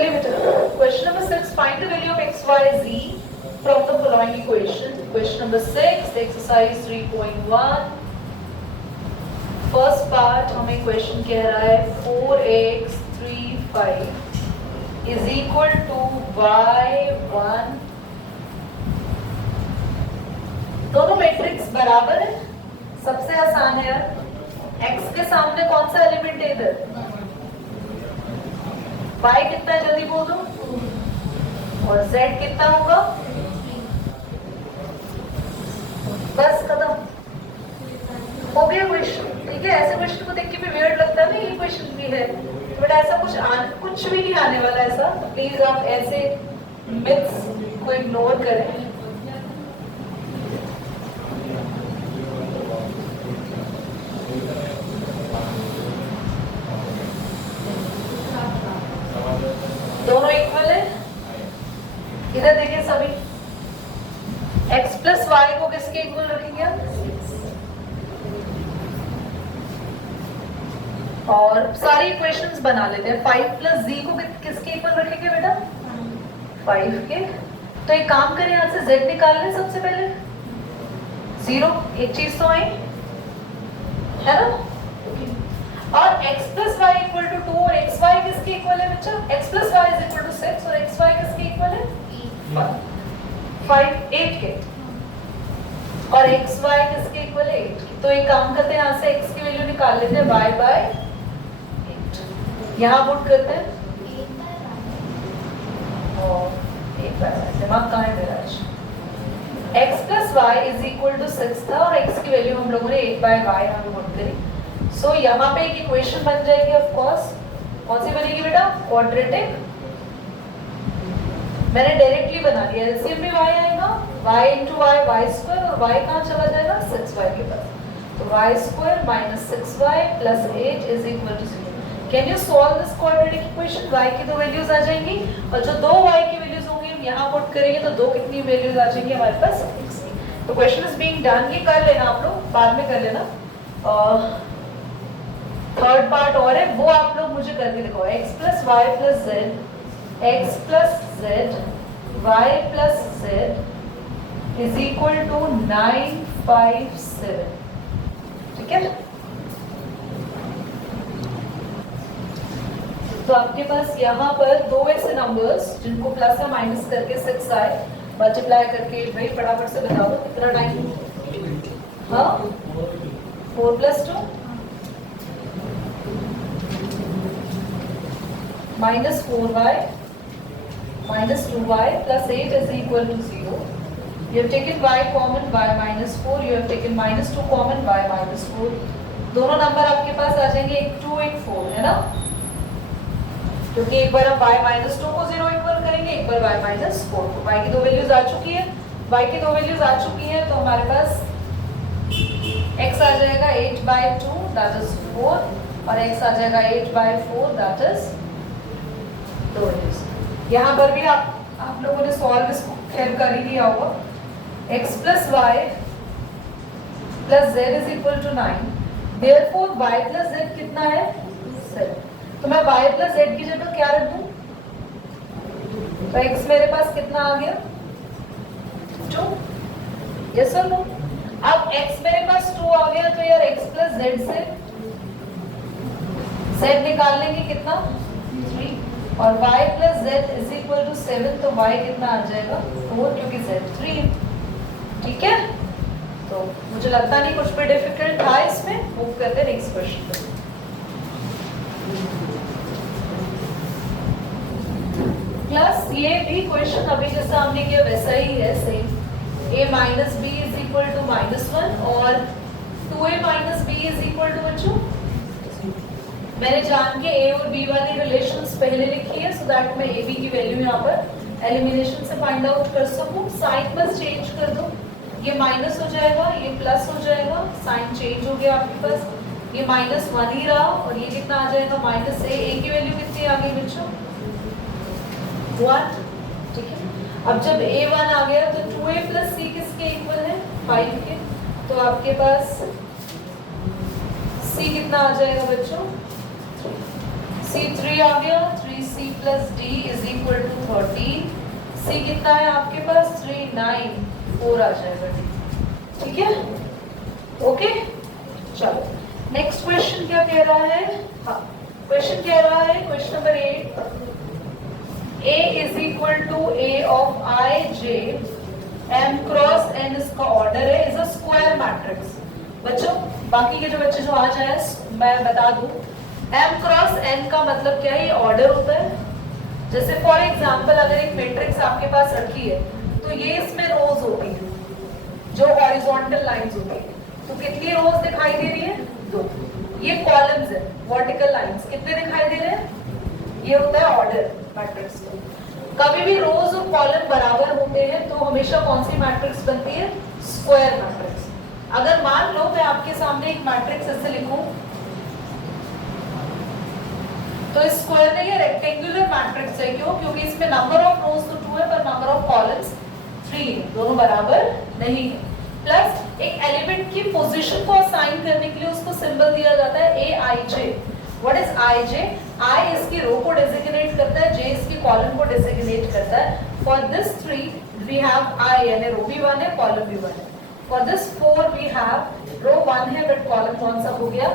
चलिए बेटा, question number 6, find the value of x y z from the following equation. Question number 6, exercise 3.1. First part हमें question कह रहा है 4x 3 5 is equal to y1. दोनों matrix बराबर है, सबसे आसान है यार. x के सामने कौन सा एलिमेंट है इधर? y कितना है जल्दी बोल दो, और z कितना होगा? बस खत्म हो गया क्वेश्चन. ठीक है, ऐसे क्वेश्चन को देख के भी वियर्ड लगता है ना, ये क्वेश्चन भी है, बट ऐसा कुछ भी नहीं आने वाला ऐसा. प्लीज आप ऐसे मिथ्स को इग्नोर करें. दोनों इक्वल है. इधर देखिए सभी, x प्लस वाई को किसके इक्वल रखेंगे आप? और सारी इक्वेशंस बना लेते हैं. 5 प्लस z को किसके इक्वल रखेंगे बेटा? 5 के. तो एक काम करें, यहां से z निकाल लें सबसे पहले. 0 एक चीज तो आई है ना. और x plus y equal to 2 और एक्स वाई किसके इक्वल है बच्चा? x plus y is equal to 6 और एक्स वाई किसके इक्वल है? 5 8 के. और एक्स वाई किसके इक्वल है? 8 के. तो एक काम करते हैं, यहाँ से x की वैल्यू निकाल लेते हैं, y बाय 8. यहाँ पुट करते हैं और 8 बाय 8. दिमाग कहाँ है मेरा आज? x plus y is equal to 6 था और x की वैल्यू हम लोगों ने 8 बाय y यहाँ पे पुट करी. सो यहाँ पे एक इक्वेशन बन जाएगी. ऑफ कोर्स कौन सी बनेगी बेटा? क्वाड्रेटिक. मैंने डायरेक्टली बना दिया. एलसीएम में y आएगा, y into y y square, और y कहाँ चला जाएगा? 6y के पास. तो y square minus 6y plus 8 is equal to 0. Can you solve this quadratic equation? y की दो वैल्यूज आ जाएंगी और जो दो y की वैल्यूज होंगी हम यहाँ पुट करेंगे तो दो कितनी वैल्यूज आ जाएंगी हमारे पास? x की. तो क्वेश्चन इज बीइंग डन. ये कर लेना आप लोग, बाद में कर लेना. थर्ड पार्ट और है, वो आप लोग मुझे करके दिखाओ. x plus y plus z, x plus z, y plus z is equal to 957. ठीक है. तो आपके पास यहाँ पर दो ऐसे नंबर्स जिनको प्लस या माइनस करके 6 आए, मल्टीप्लाई करके भाई फटाफट से बता दो कितना टाइम? हाँ, 4 plus 2 minus 4y minus 2y plus 8 is equal to 0. You have taken y common, y minus 4. You have taken minus 2 common, y minus 4. दोनों नंबर आपके पास आ जाएंगे, एक 2 एक 4 है ना, क्योंकि एक बार हम y minus 2 को 0 इक्वल करेंगे, एक बार y minus 4 को. y की दो वैल्यूज आ चुकी है, y की दो वैल्यूज आ चुकी है, तो हमारे पास x आ जाएगा 8 by 2 that is 4 और x आ जाएगा 8 by 4 that is 2. यहाँ पर भी आप लोगों ने सॉल्व इसको खैर कर ही लिया होगा. x plus y plus z is equal to 9. Therefore y plus z कितना है? 7. तो मैं y प्लस जेड की जगह क्या रख दूं? तो x मेरे पास कितना आ गया? 2. यस और नो? अब x मेरे पास 2 आ गया, तो यार x प्लस जेड से z निकाल लेंगे कितना? 3. और y plus z is equal to 7, तो y कितना आ जाएगा? 4, क्योंकि z 3. ठीक है. तो मुझे लगता नहीं कुछ भी डिफिकल्ट था इसमें. मूव करते हैं नेक्स्ट क्वेश्चन पे. प्लस ये भी क्वेश्चन अभी जैसा हमने किया वैसा ही है, same. a minus b is equal to -1 और 2a minus b is equal to बच्चों, मैंने जान के a और b वाली रिलेशंस पहले लिखी है, सो दैट मैं a b की वैल्यू यहाँ पर एलिमिनेशन से फाइंड आउट कर सकूँ. साइन बस चेंज कर दो, ये माइनस हो जाएगा, ये प्लस हो जाएगा. साइन चेंज हो गया आपके पास, ये -1 ही रहा और ये कितना आ जाएगा? -a की वैल्यू कितनी आ गई बच्चों? 1. ठीक है. अब जब a1 आ गया तो 2a प्लस c किसके इक्वल है? 5 के. तो आपके पास c कितना आ जाएगा बच्चों? C3 आ गया, 3C plus D is equal to 13. C कितना है आपके पास? 3, 9, 4 आ जाएगा D. ठीक है, ओके. चलो नेक्स्ट क्वेश्चन क्या कह रहा है? हाँ, क्वेश्चन कह रहा है, question number 8, A is equal to A of I J M cross N इसका ऑर्डर है, इज अ स्क्वायर मैट्रिक्स. बच्चों बाकी के जो बच्चे जो आ जाए मैं बता दूं, M क्रॉस N का मतलब क्या है? ये ऑर्डर होता है. जैसे फॉर एग्जांपल अगर एक मैट्रिक्स आपके पास रखी है तो ये इसमें रोज होती है जो हॉरिजॉन्टल लाइंस होती है. तो कितनी रोज दिखाई दे रही है? 2. ये कॉलम्स है, वर्टिकल लाइंस कितने दिखाई दे रहे हैं? ये होता है ऑर्डर मैट्रिक्स. कभी भी रोज और कॉलम बराबर होते हैं तो हमेशा कौन सी मैट्रिक्स बनती है? Square matrix. अगर मान लो मैं आपके सामने एक मैट्रिक्स ऐसे लिखूं तो इस स्क्वायर नहीं है, रेक्टेंगुलर मैट्रिक्स है. क्यों? क्योंकि इसमें नंबर ऑफ रोज तो 2 है पर नंबर ऑफ कॉलम्स 3 है, दोनों बराबर नहीं है. प्लस एक एलिमेंट की पोजीशन को असाइन करने के लिए उसको सिंबल दिया जाता है aij. What is aij? I इसकी रो को डेजिग्नेट करता है, j इसकी कॉलम को डेजिग्नेट करता है. For this 3 we have I यानी रो भी 1 है, कॉलम भी 1 है. फॉर दिस 4 वी हैव रो 1 है बट कॉलम कौन सा हो गया?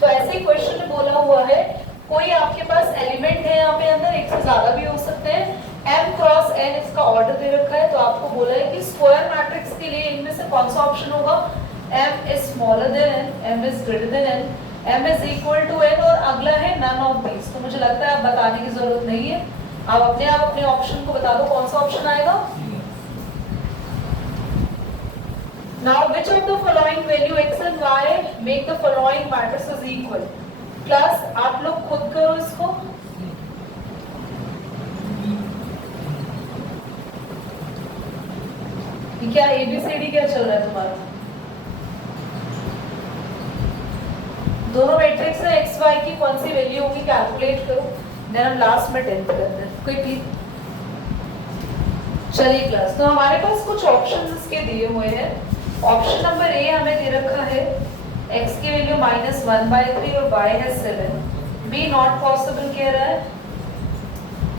तो ऐसे ही क्वेश्चन में बोला हुआ है कोई आपके पास एलिमेंट है यहाँ पे अंदर, एक से ज्यादा भी हो सकते हैं. M क्रॉस N इसका ऑर्डर दे रखा है. तो आपको बोला है कि स्क्वायर मैट्रिक्स के लिए इनमें से कौन सा ऑप्शन होगा? M is smaller than N, M is greater than N, M is equal to N और अगला है नन ऑफ दीस. तो मुझे लगता है अब बताने की जरूरत नहीं है, आप अपने आप अपने ऑप्शन को बता दो कौन सा ऑप्शन आएगा. Now which of the following value x and y make the following matrices equal? Plus आप लोग खुद करो इसको. क्या ABCD क्या चल रहा है तुम्हारा? दोनों मैट्रिक्स है, एक्स वाई की कौन सी वैल्यू होगी कैलकुलेट करो. देन हम लास्ट में 10 करते हैं क्विकली. चलिए क्लास, तो हमारे पास कुछ ऑप्शंस इसके दिए हुए हैं. ऑप्शन नंबर ए हमें दे रखा है x की वैल्यू -1/3 और y है 7. बी नॉट पॉसिबल कह रहा है.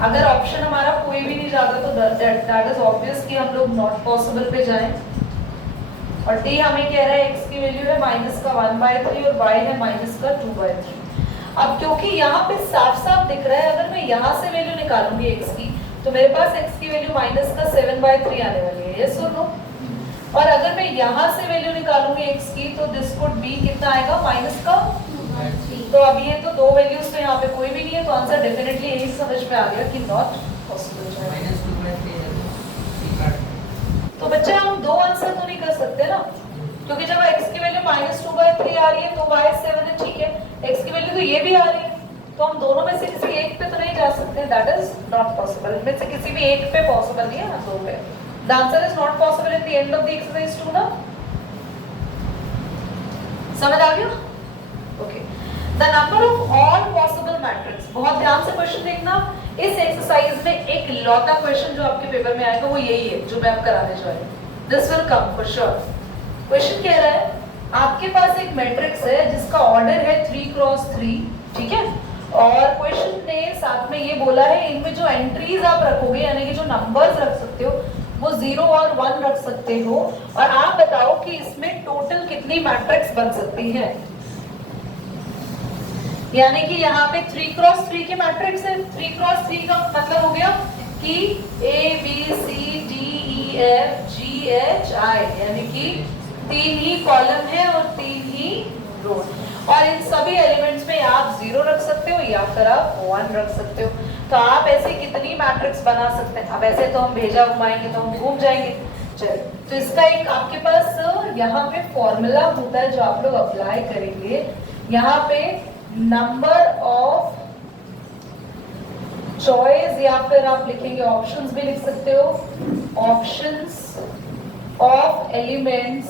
अगर ऑप्शन हमारा कोई भी नहीं जाता तो दैट इज ऑब्वियस कि हम लोग नॉट पॉसिबल पे जाएं. और डी हमें कह रहा है x की वैल्यू है -1/3 और y है -2/3. अब क्योंकि यहाँ पे साफ साफ दिख रहा है अगर मैं यहाँ से वैल्यू निकालूंगी x की तो मेरे पास x की वैल्यू -7/3 आने वाली है. यस और नो? और अगर मैं यहाँ से वैल्यू निकालूंगी x की तो दिस कुड बी कितना आएगा? -2/3. तो अब ये तो दो वैल्यूज तो यहाँ पे कोई भी नहीं है, तो आंसर डेफिनेटली यही समझ में आ गया कि नॉट पॉसिबल है. तो बच्चे हम दो आंसर तो नहीं कर सकते ना, क्योंकि जब x की वैल्यू -2/3 आ रही है तो y 7 है. ठीक है, x की वैल्यू तो ये भी आ रही है, तो हम दोनों में से किसी एक पे तो नहीं जा सकते. That is not possible. इनमें से किसी भी एक पे पॉसिबल नहीं है, दो पे. The answer is not possible at the end of the exercise 2 ना. समझ आ गया? Okay. The number of all possible matrices. बहुत ध्यान से क्वेश्चन देखना. इस एक्सरसाइज में एक लौता क्वेश्चन जो आपके पेपर में आएगा वो यही है जो मैं अब कराने जा रही हूँ. This will come for sure. Question कह रहा है आपके पास एक मैट्रिक्स है जिसका ऑर्डर है 3x3. ठीक है, और क्वेश्चन ने साथ में ये बोला है इनमें जो एंट्रीज आप रखोगे यानी कि जो नंबर्स रख सकते हो वो 0 और 1 रख सकते हो. और आप बताओ कि इसमें टोटल कितनी मैट्रिक्स बन सकती है. यानी कि यहाँ पे 3x3 की मैट्रिक्स है. 3x3 का मतलब हो गया कि A B C D E F G H I यानी कि 3 ही कॉलम है और 3 ही रो. और इन सभी एलिमेंट्स में आप 0 रख सकते हो या फिर आप 1 रख सकते हो. तो आप ऐसे कितनी मैट्रिक्स बना सकते हैं. अब ऐसे तो हम भेजा घुमाएंगे तो हम घूम जाएंगे. चलिए, तो इसका एक आपके पास यहाँ पे फॉर्मूला होता है जो आप लोग अप्लाई करेंगे. यहाँ पे नंबर ऑफ चॉइस या फिर आप लिखेंगे ऑप्शंस भी लिख सकते हो. Options of elements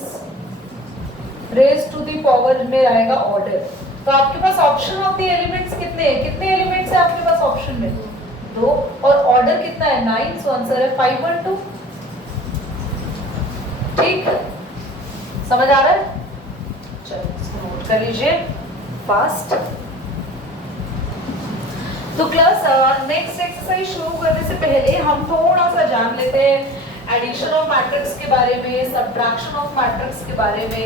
raise to the power में आएगा ऑर्डर. तो आपके पास ऑप्शन ऑफ द एलिमेंट्स कितने हैं? कितने एलिमेंट्स है आपके पास ऑप्शन में? 2. और ऑर्डर कितना है? 9. सो आंसर है 5/2. ठीक, समझ आ रहा है? चलो इसको नोट कर लीजिए फास्ट. तो क्लास नेक्स्ट एक्सरसाइज शुरू करने से पहले हम थोड़ा सा जान लेते हैं एडिशन ऑफ मैट्रिक्स के बारे में, सब्ट्रैक्शन ऑफ मैट्रिक्स के बारे में।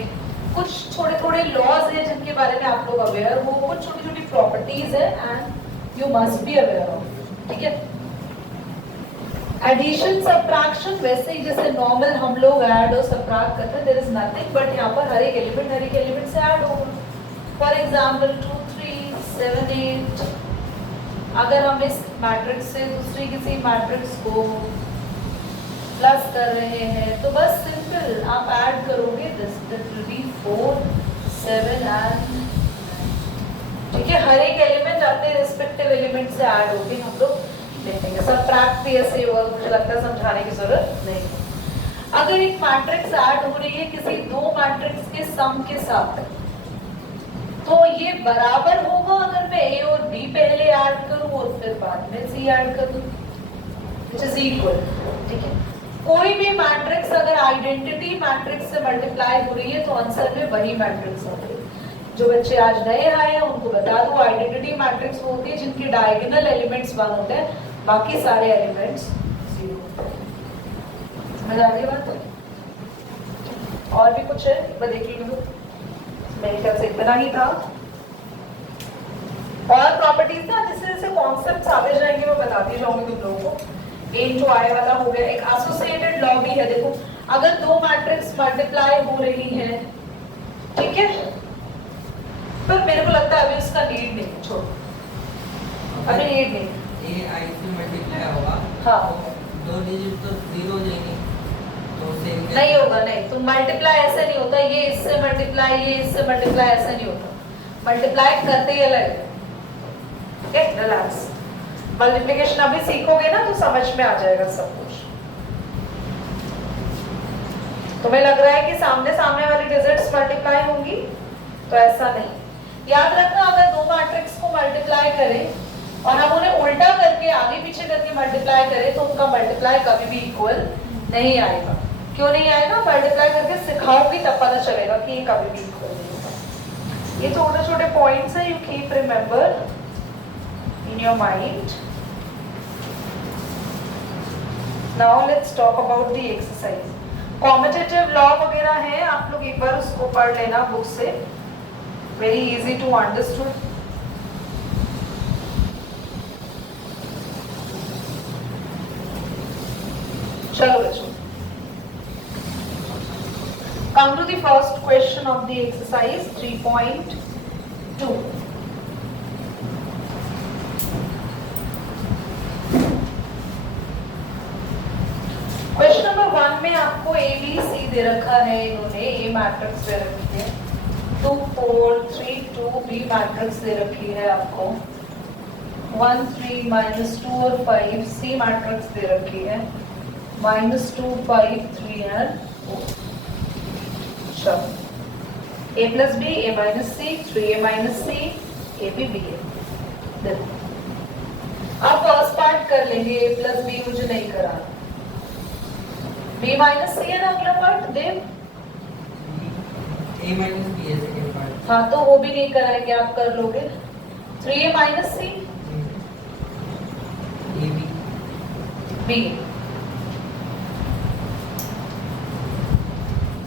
कुछ थोड़े थोड़े लॉज हैं जिनके बारे में आप लोग अवेयर हो, कुछ छोटी छोटी प्रॉपर्टीज है and you must be aware of. ठीक है, एडिशन सब्ट्रैक्शन वैसे ही जैसे नॉर्मल हम लोग ऐड और सब्ट्रैक्ट करते हैं, देयर इज नथिंग बट यहाँ पर हर एक एलिमेंट से ऐड होगा। फॉर एग्जांपल 2 3 7 8, अगर हम इस मैट्रिक्स से दूसरी किसी मैट्रिक्स को प्लस कर रहे हैं तो बस सिंपल आप ऐड करोगे, दिस विल बी 4 7 एंड, ठीक है, हर एक एलिमेंट अपने रिस्पेक्टिव एलिमेंट से ऐड होगी। हम लोग देखेंगे सब्ट्रैक्ट भी ऐसे होगा, मुझे लगता है समझाने की जरूरत नहीं। अगर एक मैट्रिक्स ऐड हो रही है किसी दो मैट्रिक्स के सम के साथ, तो ये बराबर होगा अगर मैं ए और बी पहले ऐड करूं और फिर बाद में सी ऐड कर दूं, विच इज इक्वल। ठीक है, कोई भी मैट्रिक्स अगर आइडेंटिटी मैट्रिक्स से मल्टीप्लाई हो रही है तो आंसर में वही मैट्रिक्स होगी। जो बच्चे आज नए आए हैं उनको बता दूं, आइडेंटिटी मैट्रिक्स होती है जिनके डायगोनल एलिमेंट्स 1 होते हैं, बाकी सारे एलिमेंट्स 0। समझ आ गई बात? और भी कुछ है मैं देख लूंगा, मेरे ख्याल से इतना ही था। और प्रॉपर्टीज ना जैसे जैसे कॉन्सेप्ट्स आगे जाएंगे मैं बताती जाऊंगी तुम लोगों को। a into i वाला हो गया, एक एसोसिएटेड लॉ भी है। देखो अगर दो मैट्रिक्स मल्टीप्लाई हो रही है, ठीक है, पर मेरे को लगता है अभी उसका नीड नहीं, छोड़ो अभी नीड नहीं। a i से मल्टीप्लाई होगा, हाँ, दो डिजिट तो 0 जाएंगे तो सेम नहीं होगा, नहीं तो मल्टीप्लाई ऐसे नहीं होता, ये इससे मल्टीप्लाई ये इससे मल्टीप्लाई ऐसा नहीं होता, मल्टीप्लाई करते ही अलग है। ओके, रिलैक्स, मल्टीप्लिकेशन अभी सीखोगे ना तो समझ में आ जाएगा सब कुछ। तुम्हें लग रहा है कि सामने सामने वाली डिजिट्स मल्टीप्लाई होंगी, तो ऐसा नहीं। याद रखना अगर दो मैट्रिक्स को मल्टीप्लाई करें और हम उन्हें उल्टा करके आगे पीछे करके मल्टीप्लाई करें तो उनका मल्टीप्लाई कभी भी इक्वल नहीं आएगा। क्यों नहीं आएगा? मल्टीप्लाई करके सिखाओगी तब पता चलेगा कि ये कभी भी इक्वल नहीं होगा। ये छोटे छोटे पॉइंट्स हैं, you keep remember in your mind. Now let's talk about the exercise. Commutative law वगैरह है, आप लोग एक बार उसको पढ़ लेना बुक से, very easy to understood. चलो बच्चों, come to the first question of the exercise 3.2. Question number 1 में आपको ए बी सी दे रखा है, इन्होंने ए मैट्रिक्स दे रखी है, 2 4 3 2 बी मैट्रिक्स दे रखी है आपको, 1 3 -2 और 5 सी मैट्रिक्स दे रखी है, -2 5 3 एंड 4। चलो a plus b, a minus c, 3a minus c, a भी बी है। अब फर्स्ट पार्ट कर लेंगे, a प्लस बी मुझे नहीं करा, b माइनस सी है ना अगला पार्ट देव, a माइनस b है सेकंड पार्ट। हाँ तो वो भी नहीं कराएंगे, आप कर लोगे। 3a minus c, a b,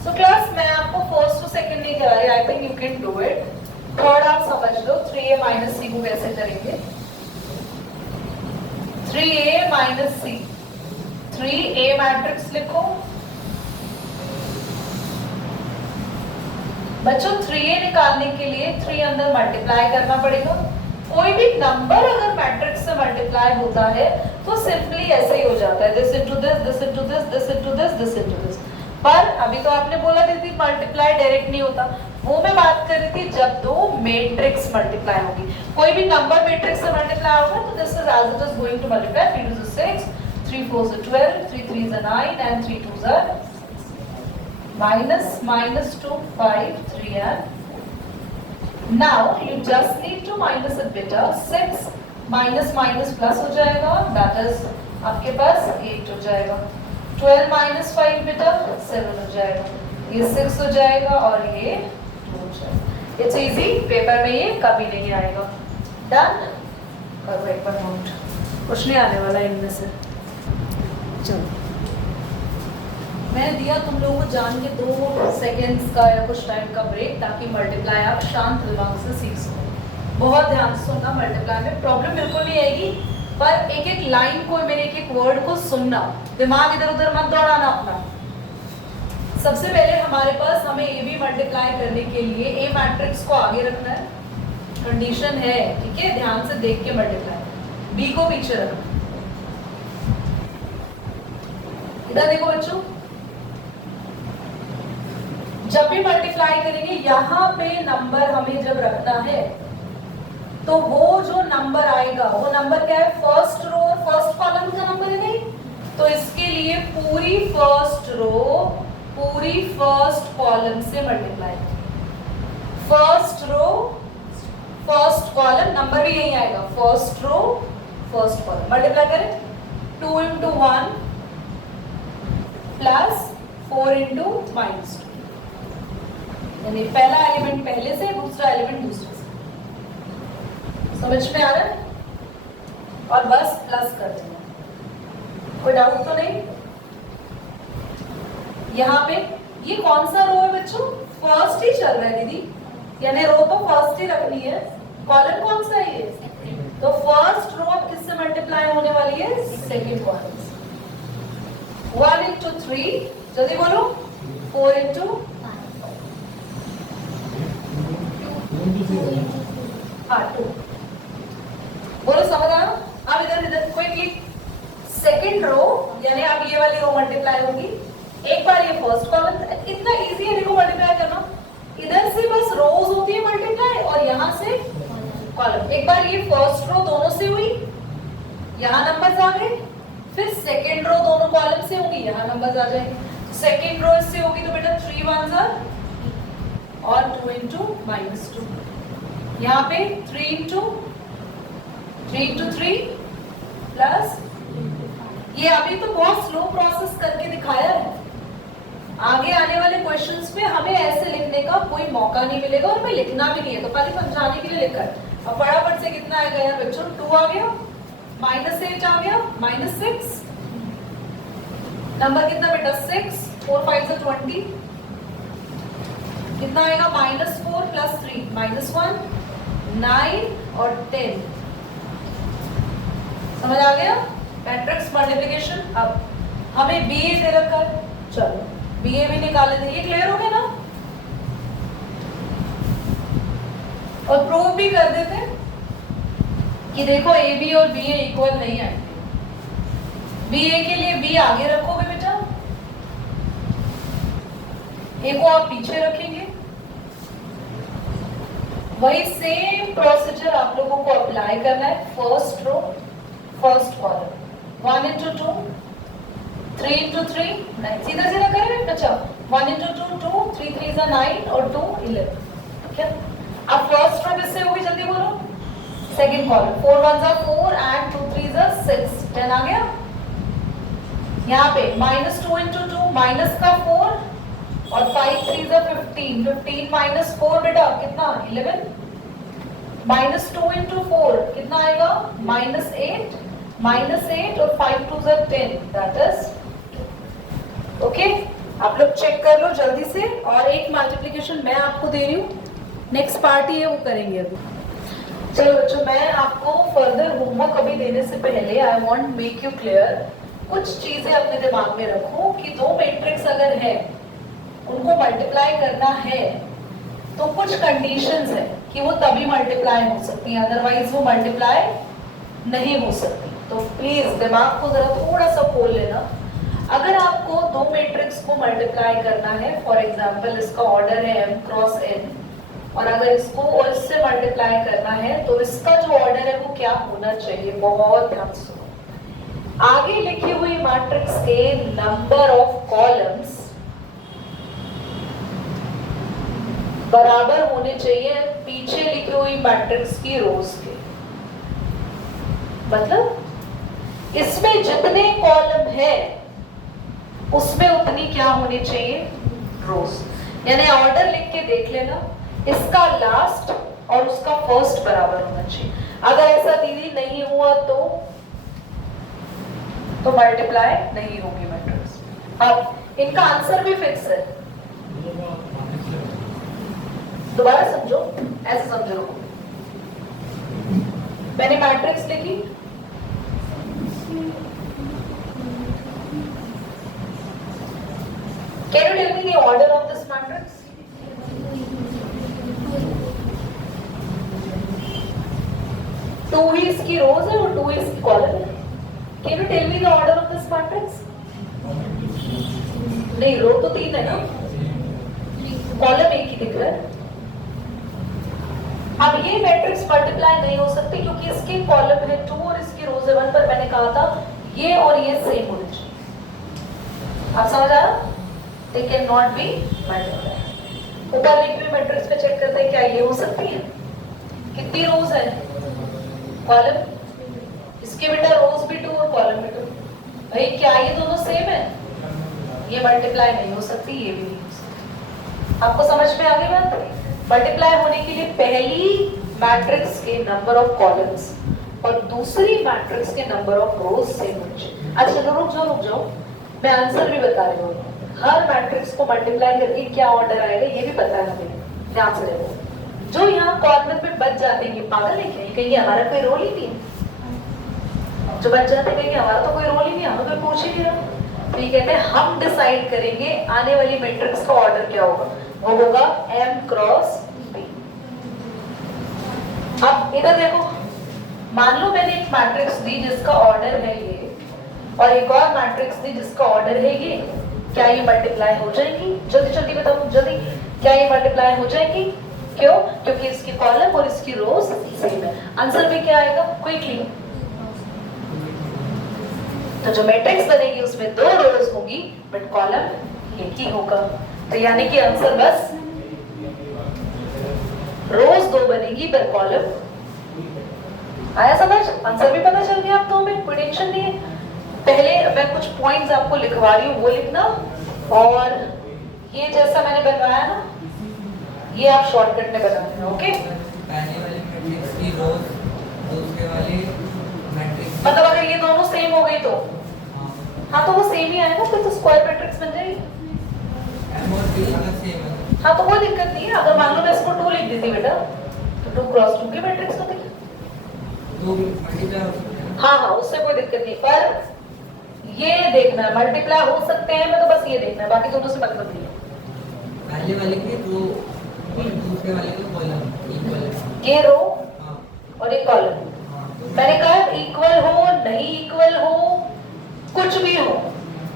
so class मैं आपको फर्स्ट टू सेकंड नहीं करा रही, I think you can do it. Third आप समझ लो, 3a माइनस सी को कैसे करेंगे। 3a minus c, 3a matrix लिखो बच्चों। 3a निकालने के लिए 3 अंदर मल्टीप्लाई करना पड़ेगा। कोई भी नंबर अगर मैट्रिक्स से मल्टीप्लाई होता है तो सिंपली ऐसे ही हो जाता है, this into this, this into this, this into this, this into this. पर अभी तो आपने बोला थी मल्टीप्लाई डायरेक्ट नहीं होता, वो मैं बात कर रही थी जब दो मैट्रिक्स मल्टीप्लाई होगी। कोई भी नंबर मैट्रिक्स से मल्टीप्लाई होगा तो this is as it is going to multiply, 3 2 6, 3 4 12, 3 3 9 and 3 2 minus -2 5 3 and now you just need to minus it बेटा। 6 माइनस माइनस प्लस हो जाएगा, दैट इज आपके पास 8 हो जाएगा। 12 माइनस 5 बेटा 7 हो जाएगा, ये 6 हो जाएगा और ये 2 हो जाएगा। इट्स इजी, पेपर में ये कभी नहीं आएगा। डन, करो एक बार नोट, कुछ नहीं आने वाला इनमें से। चलो मैंने दिया तुम लोगों को जान के 2 सेकेंड्स का या कुछ टाइम का ब्रेक, ताकि मल्टीप्लाई आप शांत दिमाग से सीख सको। बहुत ध्यान से सुनना, मल्टीप्लाई में प्रॉब्लम बिल्कुल नहीं आएगी, पर एक एक लाइन को, मेरे एक एक वर्ड को सुनना, दिमाग इधर उधर मत दौड़ाना अपना। सबसे पहले हमारे पास हमें ए बी मल्टीप्लाई करने के लिए ए मैट्रिक्स को आगे रखना है, कंडीशन है, ठीक है, ध्यान से देख के मल्टीप्लाई। बी को पीछे रखना। इधर देखो बच्चों, जब भी मल्टीप्लाई करेंगे यहाँ पे नंबर हमें जब रखना है, तो वो जो नंबर आएगा वो नंबर क्या है, फर्स्ट रो और फर्स्ट कॉलम का नंबर है नहीं, तो इसके लिए पूरी फर्स्ट रो पूरी फर्स्ट कॉलम से multiply. First row first column, number भी यही आएगा, first row first column. Multiply करें, 2 into 1 प्लस 4 into -2, यानी पहला एलिमेंट पहले से, दूसरा एलिमेंट दूसरे से। समझ में आ रहा है? और बस प्लस कर देना, कोई डाउट तो नहीं? यहाँ पे ये कौन सा रो है बच्चों? फर्स्ट ही चल रहा है दीदी, यानी रो तो फर्स्ट ही रखनी है। कॉलम कौन सा है ये? तो फर्स्ट रो अब किससे मल्टीप्लाई होने वाली है? सेकेंड कॉलम से। 1 into 3, जल्दी बोलो, 4 into 2। बोलो समझ आया? अब इधर इधर क्विकली, सेकेंड रो यानी अब ये वाली रो मल्टीप्लाई होगी, एक बार ये फर्स्ट कॉलम, इतना इजी है देखो मल्टीप्लाई करना। इधर से बस रोज होती है मल्टीप्लाई और यहाँ से कॉलम। एक बार ये फर्स्ट रो दोनों से हुई, यहाँ नंबर्स आ गए, फिर सेकेंड रो दोनों कॉलम से होगी, यहाँ नंबर्स आ जाएंगे। सेकेंड रो इससे होगी तो बेटा 3 1s और 2 into -2, यहाँ पे 3 into 3 प्लस, ये अभी तो बहुत स्लो प्रोसेस करके दिखाया है, आगे आने वाले क्वेश्चंस में हमें ऐसे लिखने का कोई मौका नहीं मिलेगा और हमें लिखना भी नहीं है, तो पहले समझाने के लिए लिखा है। अब फटाफट से कितना आ गया बच्चों? 2 आ गया, -8 आ गया, -6, नंबर कितना बेटा? 6, 4 5 20, कितना आएगा? -4 प्लस 3 -1, 9 और 10। समझ आ गया? Matrix multiplication. अब हमें बी ए दे रखा है, चलो बी ए भी निकाले थे, ये क्लियर हो गया ना? और प्रूव भी कर देते कि देखो ए बी और बी ए इक्वल नहीं आएंगे। बी ए के लिए बी आगे रखोगे बेटा, ए को आप पीछे रखेंगे। वही सेम प्रोसीजर आप लोगों को अप्लाई करना है। First row first column, 1 into 2, 3 into 3, 9, सीधा सीधा करें बच्चा। 1 into 2 2, 3 3s are 9 और 2 11, ठीक है? अब फर्स्ट रो किससे होगी जल्दी बोलो? Second column, 4 1s are 4 and 2 3s are 6, 10 आ गया। यहाँ पे -2 into 2, माइनस का 4 और 5 3s are 15, 15 minus 4 बेटा कितना? 11, -2 into 4 कितना आएगा? -8, -8 और 5 2s are 10, that is okay. आप लोग चेक कर लो जल्दी से। और एक मल्टीप्लिकेशन मैं आपको दे रही हूँ, नेक्स्ट पार्टी है वो करेंगे अभी। चलो बच्चों, मैं आपको फर्दर होमवर्क अभी देने से पहले I want make you clear, कुछ चीजें अपने दिमाग में रखो कि 2 मैट्रिक्स अगर है उनको मल्टीप्लाई करना है तो कुछ कंडीशंस है कि वो तभी मल्टीप्लाई हो सकती है, अदरवाइज वो मल्टीप्लाई नहीं हो सकती। तो प्लीज दिमाग को जरा थोड़ा सा खोल लेना। अगर आपको 2 मैट्रिक्स को मल्टीप्लाई करना है, फॉर एग्जांपल इसका ऑर्डर है m क्रॉस n, और अगर इसको और इससे मल्टीप्लाई करना है तो इसका जो ऑर्डर है वो क्या होना चाहिए? बहुत ध्यान से सुनो। आगे लिखी हुई मैट्रिक्स के नंबर ऑफ कॉलम्स बराबर होने चाहिए पीछे लिखी हुई मैट्रिक्स की रोज के। मतलब इसमें जितने कॉलम है उसमें उतनी क्या होनी चाहिए? रोज। यानी ऑर्डर लिख के देख लेना, इसका लास्ट और उसका फर्स्ट बराबर होना चाहिए। अगर ऐसा दीदी नहीं हुआ तो मल्टीप्लाई नहीं होगी मैट्रिक्स। अब इनका आंसर भी फिक्स है, दोबारा समझो, ऐसे समझो। मैंने मैट्रिक्स लिखी, can you tell me the order of this matrix? Two ही इसकी रोज है और 2 ही इसकी कॉलम है। Can you tell me the order of this matrix? नहीं, रो तो 3 है ना, कॉलम एक ही दिख रहा है। अब ये मैट्रिक्स मल्टीप्लाई नहीं हो सकती क्योंकि इसके कॉलम है 2 और इसकी रोज है 1, पर मैंने कहा था ये और ये सेम होने चाहिए। आप समझ आया? They cannot be multiplied। ऊपर लिखी हुई मैट्रिक्स पे चेक करते हैं क्या ये हो सकती है। कितनी रोज है? कॉलम, इसके बेटा रोज भी 2 और कॉलम भी 2। भाई क्या ये दोनों सेम है? ये मल्टीप्लाई नहीं हो सकती, ये भी नहीं हो सकती। आपको समझ में आ गई बात? मल्टीप्लाई होने के लिए पहली मैट्रिक्स के नंबर ऑफ कॉलम्स और दूसरी मैट्रिक्स के नंबर ऑफ रोज सेम होने चाहिए। अच्छा तो रुक जाओ, मैं आंसर भी बता रही हूँ। हर मैट्रिक्स को मल्टीप्लाई करके क्या ऑर्डर आएगा ये भी पता है हमें, ध्यान से देखो। जो यहाँ कॉर्नर पे बच जाते हैं, ये पागल है क्या? कहीं हमारा कोई रोल ही नहीं है। जो बच जाते हैं हमारा तो कोई रोल ही नहीं, हमें कोई पूछ ही नहीं रहा। तो ये कहते हैं हम डिसाइड करेंगे आने वाली मैट्रिक्स का ऑर्डर क्या होगा, वो होगा m क्रॉस b। अब इधर देखो, मान लो मैंने एक मैट्रिक्स दी जिसका ऑर्डर है ये, और एक और मैट्रिक्स दी जिसका ऑर्डर है ये। क्या ये मल्टीप्लाई हो जाएगी? जल्दी बताओ, जल्दी। क्या ये मल्टीप्लाई हो जाएगी? क्यों? क्योंकि इसकी कॉलम और इसकी रोज सेम है। आंसर में क्या आएगा? क्विकली, तो जो मैट्रिक्स बनेगी उसमें 2 रोज होगी बट कॉलम एक ही होगा। तो यानी कि आंसर बस रोज 2 बनेगी पर कॉलम। आया समझ? आंसर भी पता चल गया। अब तो हमें कोई टेंशन नहीं है। पहले मैं कुछ पॉइंट्स आपको लिखवा रही हूँ, वो लिखना, और ये जैसा मैंने बनवाया ना ये आप शॉर्टकट में बनाना है। ओके, पहले वाले मैट्रिक्स की रोज, दूसरे वाले मैट्रिक्स, मतलब अगर ये दोनों सेम हो गई तो हाँ तो वो सेम ही आएगा, फिर तो स्क्वायर मैट्रिक्स बन जाएगी। m और b अगर सेम है हाँ तो कोई दिक्कत नहीं है। अगर मान लो मैं इसको 2 लिख दी थी बेटा, तो 2 क्रॉस 2 की मैट्रिक्स होती है। दो मल्टीप्लाई हो सकते हैं। हाँ उससे कोई दिक्कत नहीं, पर ये देखना है मल्टीप्लाई हो सकते हैं, मैं तो बस ये देखना है, बाकी दोनों से मतलब नहीं है। पहले वाले के दो और दूसरे वाले के कॉलम इक्वल है। ये रो हाँ और ये कॉलम, हाँ मैंने कहा इक्वल हो नहीं इक्वल हो कुछ भी हो,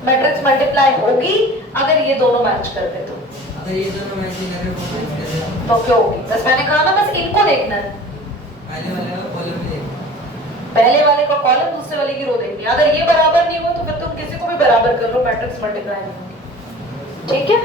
मैट्रिक्स मल्टीप्लाई होगी अगर ये दोनों मैच करते। तो अगर ये दोनों मैच नहीं कर रहे वो मैच कर रहे तो क्यों होगी? बस मैंने कहा ना, बस इनको देखना है। पहले वाले का कॉलम भी देखना। पहले वाले का कॉलम दूसरे वाले की रो देखनी है। अगर ये बराबर नहीं हो तो फिर तुम किसी को भी बराबर कर लो, मैट्रिक्स मल्टीप्लाई नहीं होगी। ठीक है?